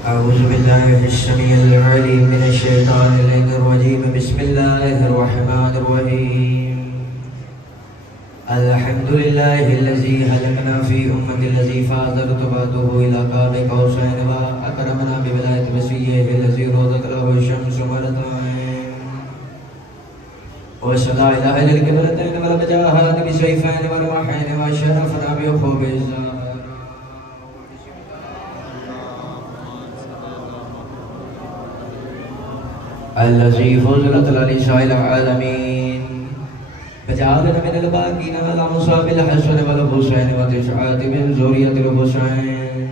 أعوذ بالله السميع العليم من الشيطان الرجيم. بسم الله الرحمن الرحيم. الحمد لله الذي هلكنا في أمة الذي فاز رتبته إلى قاب قوسين وأكرمنا بولاية وصيه الذي روضت له الشمس مرتين وصلى إلى أهل القبلتين والمجاهرات بسيفين والرمحين وشرفنا بحب الزهر الذي فضلت لنساء العالمين فجعلنا من الباقين على مصاب الحسن والحسين وتسعة من ذرية الحسين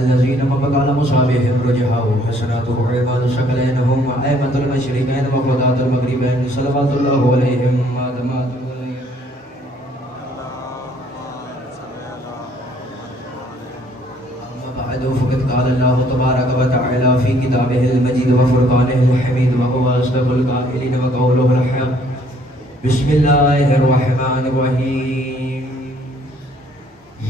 الذين مبقى على مصابهم رجحوا حسناته عمال سكلينهم وأئمة المشرقين وقضاة المغربين صلوات الله عليهم ما دامت فقد قال الله تبارك وتعالى في كتابه المجيد وفرقانه الحميد وهو أصدق القائلين وقوله الحق. بسم الله الرحمن الرحيم.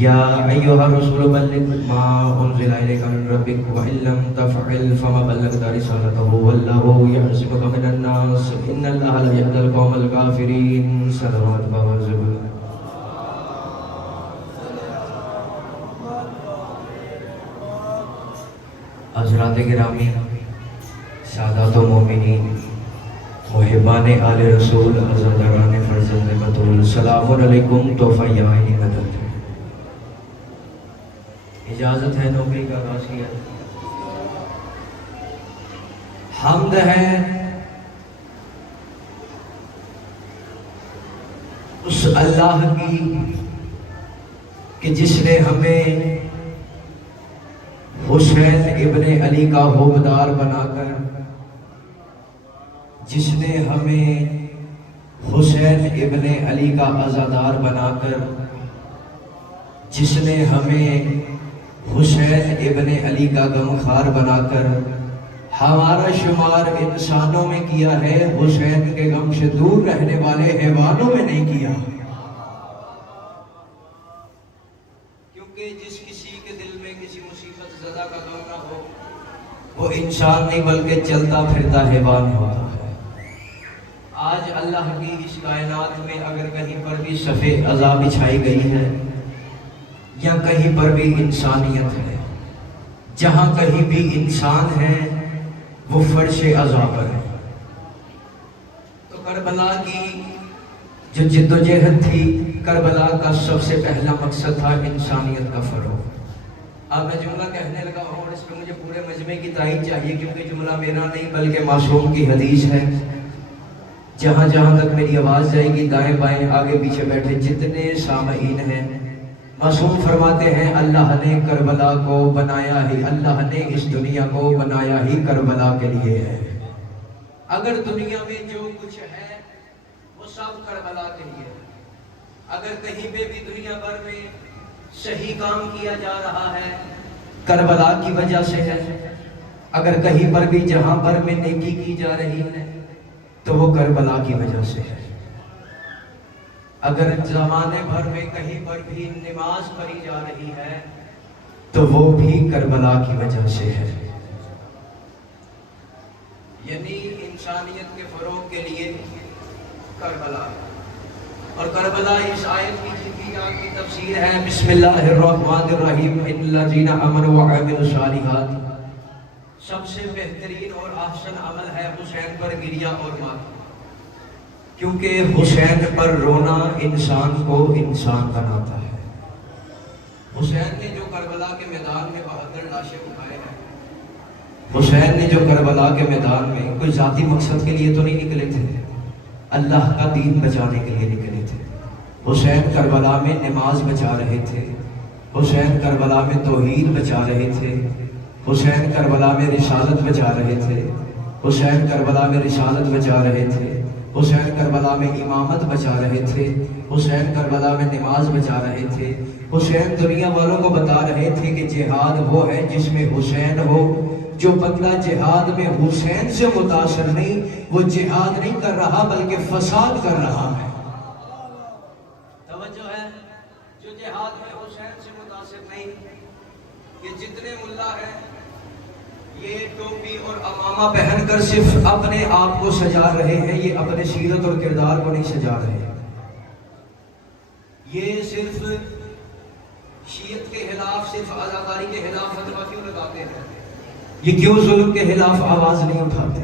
يا أيها الرسول بلغ ما أنزل إليك من ربك وإن لم تفعل فما بلغت رسالته والله يعصمك من الناس إن الله لا يهدي القوم الكافرين. صلوات الله. حضرات گرامی، سادات و مومنین، محبان آل رسول، عزاداران فرزند بطول، سلام علیکم. تحفہ یمانی مدد اجازت ہے نوکری کا آغاز کیا. حمد ہے اس اللہ کی کہ جس نے ہمیں حسین ابن علی کا حوبدار بنا کر، جس نے ہمیں حسین ابن علی کا عزادار بنا کر، جس نے ہمیں حسین ابن علی کا غمخوار بنا کر ہمارا شمار انسانوں میں کیا ہے، حسین کے غم سے دور رہنے والے حیوانوں میں نہیں کیا. کیونکہ جس کسی کے دل میں کسی مصیبت زدہ کا غم نہ ہو وہ انسان نہیں بلکہ چلتا پھرتا حیوان ہوتا ہے. آج اللہ کی اس کائنات میں اگر کہیں پر بھی صفِ عذاب بچھائی گئی ہے یا کہیں پر بھی انسانیت ہے، جہاں کہیں بھی انسان ہے وہ فرش عذاب پر ہے. تو کربلا کی جو جد و جہد تھی، کربلا کا سب سے پہلا مقصد تھا انسانیت کا فروغ. اب میں جملہ کہنے لگا ہوں اور اس پہ مجھے پورے مجمع کی تائید چاہیے، کیونکہ جملہ میرا نہیں بلکہ معصوم کی حدیث ہے. جہاں جہاں تک میری آواز جائے گی، دائیں بائیں آگے پیچھے بیٹھے جتنے سامعین ہیں، معصوم فرماتے ہیں اللہ نے کربلا کو بنایا ہی، اللہ نے اس دنیا کو بنایا ہی کربلا کے لیے ہے. اگر دنیا میں جو کچھ ہے وہ سب کربلا کے لیے ہے. اگر کہیں پہ بھی دنیا بھر میں صحیح کام کیا جا رہا ہے کربلا کی وجہ سے ہے. اگر کہیں پر بھی جہاں پر میں نیکی کی جا رہی ہے تو وہ کربلا کی وجہ سے ہے. اگر زمانے بھر میں کہیں پر بھی نماز پڑھی جا رہی ہے تو وہ بھی کربلا کی وجہ سے ہے. یعنی انسانیت کے فروغ کے لیے کربلا. اور کربلا اس آیت کی جن کی آج کی تفسیر ہے بسم اللہ الرحمن الرحیم ان الذین آمنوا وعملوا الصالحات، سب سے بہترین اور احسن عمل ہے حسین پر گریہ اور مات، کیونکہ حسین پر رونا انسان کو انسان بناتا ہے. حسین نے جو کربلا کے میدان میں بہادر لاشیں اٹھائے ہیں، حسین نے جو کربلا کے میدان میں کوئی ذاتی مقصد کے لیے تو نہیں نکلے تھے، اللہ کا دین بچانے کے لیے نکلے تھے. حسین کربلا میں نماز بچا رہے تھے، حسین کربلا میں توحید بچا رہے تھے، حسین کربلا میں رسالت بچا رہے تھے، حسین کربلا میں رسالت بچا رہے تھے، حسین کربلا میں امامت بچا رہے تھے، حسین کربلا میں نماز بچا رہے تھے. حسین دنیا والوں کو بتا رہے تھے کہ جہاد وہ ہے جس میں حسین ہو. جو بندہ جہاد میں حسین سے متاثر نہیں، وہ جہاد نہیں کر رہا بلکہ فساد کر رہا ہے. توجہ ہے، جو جہاد میں حسین سے متاثر نہیں کہ جتنے ملا ہیں یہ ٹوپی اور امامہ پہن کر صرف اپنے آپ کو سجا رہے ہیں، یہ اپنے سیرت اور کردار کو نہیں سجا رہے ہیں۔ یہ صرف شیعت کے خلاف، صرف عزاداری کے خلاف فتویٰ کیوں لگاتے ہیں؟ یہ کیوں ظلم کے خلاف آواز نہیں اٹھاتے؟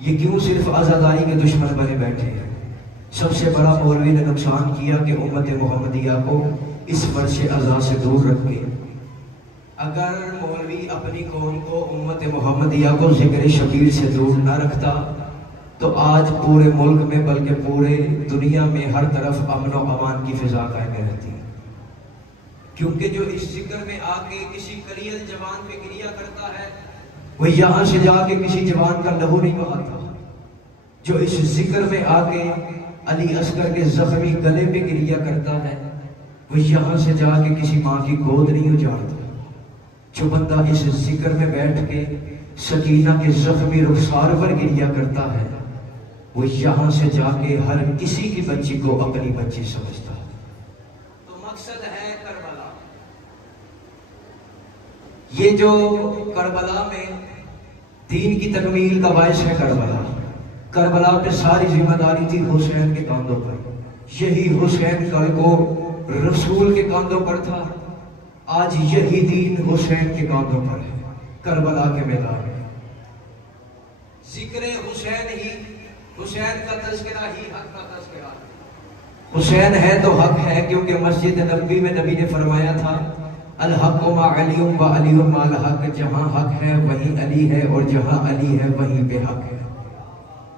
یہ کیوں صرف عزاداری کے دشمن بنے بیٹھے ہیں؟ سب سے بڑا مولوی نے نقصان کیا کہ امت محمدیہ کو اس فرش عزا سے دور رکھ کے، اگر مولوی اپنی قوم کو، امت محمدیہ کو ذکر شبیر سے دور نہ رکھتا تو آج پورے ملک میں بلکہ پورے دنیا میں ہر طرف امن و امان کی فضا قائم رہتی ہے۔ کیونکہ جو اس ذکر میں آ کے کسی کریل جوان پہ گریا کرتا ہے، وہ یہاں سے جا کے کسی جوان کا لہو نہیں بہاتا۔ جو اس ذکر میں آ کے علی اصغر کے زخمی گلے پہ گریا کرتا ہے، وہ یہاں سے جا کے کسی ماں کی گود نہیں اجاڑتا۔ جو بندہ اس ذکر میں بیٹھ کے سکینہ کے زخمی رخسار پر گریا کرتا ہے، وہ یہاں سے جا کے ہر کسی کی بچی کو اپنی بچی سمجھتا ہے۔ تو مقصد ہے کربلا۔ یہ جو کربلا میں دین کی تکمیل کا باعث ہے کربلا، کربلا پہ ساری ذمہ داری تھی حسین کے کاندھوں پر۔ یہی حسین کل کو رسول کے کاندھوں پر تھا، آج یہی دین حسین کے کاندھوں پر ہے، کربلا کے میدان میں۔ ذکر حسین ہی، حسین کا تذکرہ ہی حق کا تذکرہ ہے۔ حسین ہے تو حق ہے، کیونکہ مسجد نبوی میں نبی نے فرمایا تھا الحق مع علی و علی مع الحق، جہاں حق ہے وہیں علی ہے اور جہاں علی ہے وہیں پہ حق ہے۔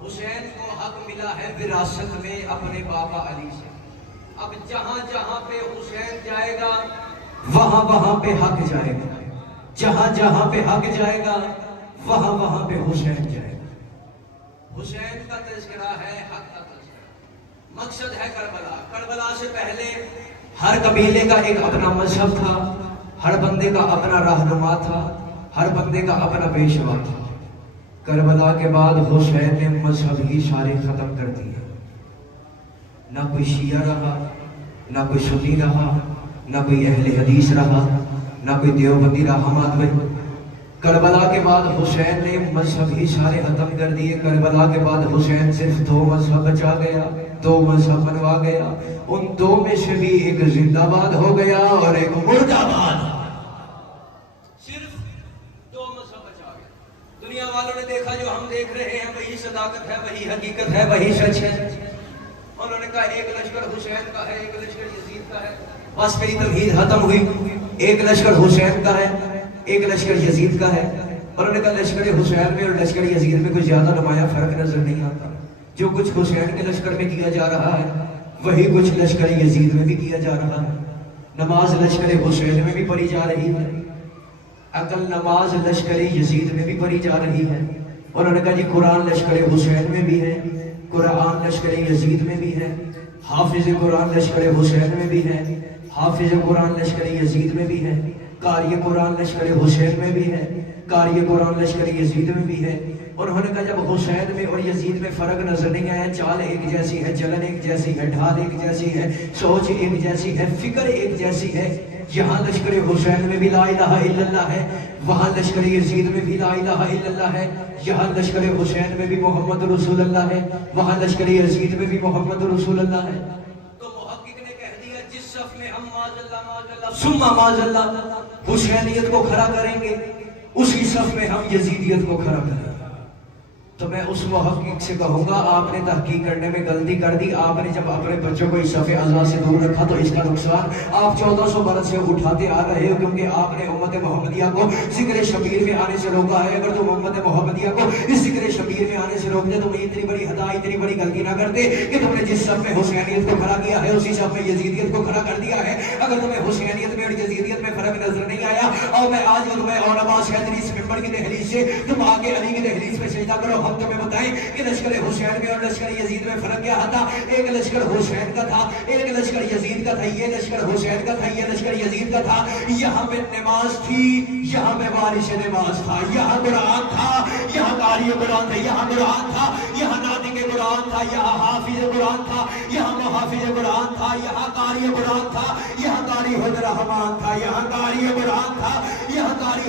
حسین کو حق ملا ہے وراثت میں اپنے باپا علی سے۔ اب جہاں جہاں پہ حسین جائے گا وہاں وہاں پہ حق جائے گا، جہاں جہاں پہ حق جائے گا وہاں وہاں پہ حسین جائے گا۔ حسین کا تذکرہ ہے، حق کا تذکرہ۔ مقصد ہے کربلا۔ کربلا سے پہلے ہر قبیلے کا ایک اپنا مذہب تھا، ہر بندے کا اپنا رہنما تھا، ہر بندے کا اپنا پیشوا تھا۔ کربلا کے بعد حسین نے مذہب ہی سارے ختم کر دیے۔ نہ کوئی شیعہ رہا، نہ کوئی سنی رہا، نہ کوئی اہل حدیث رہا، نہ کوئی دیوبندی رہا۔ مات میں کربلا کے بعد حسین نے مذہب ہی سارے ختم کر دیے۔ کربلا کے بعد حسین صرف دو مذہب بچا گیا، دو مذہب بنوا گیا۔ ان دو میں سے بھی ایک زندہ باد ہو گیا اور ایک مردہ باد۔ صرف دو مذہب بچا گیا۔ دنیا والوں نے دیکھا جو ہم دیکھ رہے ہیں وہی صداقت ہے، وہی حقیقت ہے، وہی سچ ہے۔ انہوں نے کہا ایک لشکر حسین کا ہے، ایک لشکر یزید کا ہے۔ بس میری تمہید ختم ہوئی۔ ایک لشکر حسین کا ہے، ایک لشکر یزید کا ہے۔ انہوں نے کہا لشکر حسین میں اور لشکر یزید میں کوئی زیادہ نمایاں فرق نظر نہیں آتا۔ جو کچھ حسین کے لشکر میں کیا جا رہا ہے وہی کچھ لشکر یزید میں بھی کیا جا رہا ہے۔ نماز لشکر حسین میں بھی پڑھی جا رہی ہے، عقل نماز لشکر یزید میں بھی پڑھی جا رہی ہے۔ انہوں نے کہا جی قرآن لشکر حسین میں بھی ہے، قرآن لشکر یزید میں بھی ہے، حافظ قرآن لشکر حسین میں بھی ہے، حافظ قرآن لشکر یزید میں بھی ہے، قاری قرآن لشکر حسین میں بھی ہے، قاری قرآن لشکر یزید میں بھی ہے۔ انہوں نے کہا جب حسین میں اور یزید میں فرق نظر نہیں آیا، چال ایک جیسی ہے، چلن ایک جیسی ہے، ڈھال ایک جیسی ہے، سوچ ایک جیسی ہے، فکر ایک جیسی ہے، یہاں لشکر حسین میں بھی لا الہ الا اللہ ہے، وہاں لشکر یزید میں بھی لا الہ الا اللہ ہے، یہاں لشکر حسین میں بھی محمد رسول اللہ ہے، وہاں لشکر یزید میں بھی محمد رسول اللہ ہے۔ تو محقق نے کہہ دیا جس صف میں ہم معاذ اللہ حسینیت کو کھڑا کریں گے اسی صف میں ہم یزیدیت کو کھڑا کریں گے۔ تو میں اس محقق سے کہوں گا آپ نے تحقیق کرنے میں غلطی کر دی۔ آپ نے جب اپنے بچوں کو اس صف اعضاء سے دور رکھا تو اس کا نقصان آپ 1400 برس سے اٹھاتے آ رہے ہو، کیونکہ آپ نے امت محمدیہ کو ذکر شبیر میں آنے سے روکا ہے۔ اگر تم امت محمدیہ کو اس ذکر شبیر میں آنے سے روکتے تو اتنی بڑی خطا، اتنی بڑی غلطی نہ کرتے کہ تم نے جس صف میں حسینیت کو کھڑا کیا ہے اسی صف میں یزیدیت کو کھڑا کر دیا ہے۔ اگر تمہیں حسینیت میں اور یزیدیت میں فرق نظر نہیں آیا اور میں آج تمہیں علماء سے اس منبر کی دہلیز سے تم آگے علی کی دہلیز پہ سجدہ کرو، ہم تمہیں بتائیں کہ لشکر حسین میں اور لشکر یزید میں فرق کیا تھا۔ ایک لشکر حسین کا تھا، ایک لشکر یزید کا تھا۔ یہ لشکر حسین کا تھا، یہ لشکر یزید کا تھا۔ یہاں پہ نماز تھی، یہاں پہ بارش نماز تھا، یہاں قرآن تھا، یہاں قاری قرآن تھا، یہاں قرآن تھا، یہاں ناطق قرآن تھا، یہاں حافظ قرآن تھا، یہاں محافظ قرآن تھا، یہاں قاری قرآن تھا، یہاں قاری حضر رحمان تھا، یہاں قاری قرآن تھا،